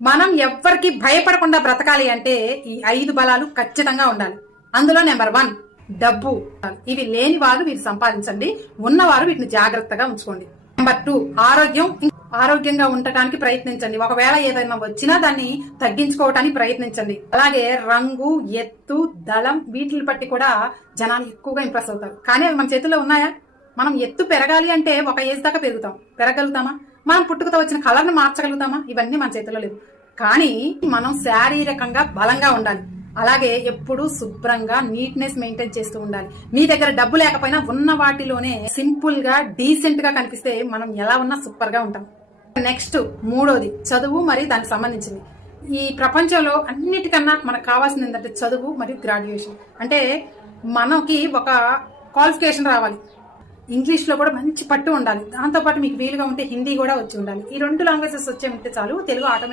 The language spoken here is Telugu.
మనం ఎవ్వరికి భయపడకుండా బ్రతకాలి అంటే ఈ 5 బలాలు ఖచ్చితంగా ఉండాలి. అందులో నెంబర్ 1 డబ్బు. ఇవి లేని వారు వీరు సంపాదించండి, ఉన్నవారు వీటిని జాగ్రత్తగా ఉంచుకోండి. నెంబర్ 2 ఆరోగ్యం. ఆరోగ్యంగా ఉండటానికి ప్రయత్నించండి. ఒకవేళ ఏదైనా వచ్చినా దాన్ని తగ్గించుకోవటానికి ప్రయత్నించండి. అలాగే రంగు, ఎత్తు, దళం వీటిని బట్టి కూడా జనాలు ఎక్కువగా ఇంప్రెస్ అవుతారు. కానీ అవి మన చేతుల్లో ఉన్నాయా? మనం ఎత్తు పెరగాలి అంటే ఒక ఏజ్ దాకా పెరగలుగుతామా? మనం పుట్టుకతో వచ్చిన కలర్ని మార్చగలుగుతామా? ఇవన్నీ మన చేతుల్లో లేవు. కానీ మనం శారీరకంగా బలంగా ఉండాలి. అలాగే ఎప్పుడు శుభ్రంగా నీట్నెస్ మెయింటైన్ చేస్తూ ఉండాలి. మీ దగ్గర డబ్బు లేకపోయినా ఉన్న వాటిలోనే సింపుల్ గా డీసెంట్ గా కనిపిస్తే మనం ఎలా ఉన్నా సూపర్ గా ఉంటాం. నెక్స్ట్ 3వది చదువు మరియు దానికి సంబంధించింది. ఈ ప్రపంచంలో అన్నిటికన్నా మనకు కావాల్సింది ఏంటంటే చదువు మరియు గ్రాడ్యుయేషన్. అంటే మనకి ఒక క్వాలిఫికేషన్ రావాలి. ఇంగ్లీష్ లో కూడా మంచి పట్టు ఉండాలి. దాంతో పాటు మీకు వీలుగా ఉంటే హిందీ కూడా వచ్చి ఉండాలి. ఈ 2 లాంగ్వేజెస్ వచ్చే ఉంటే చాలు, తెలుగు ఆటోమేటిక్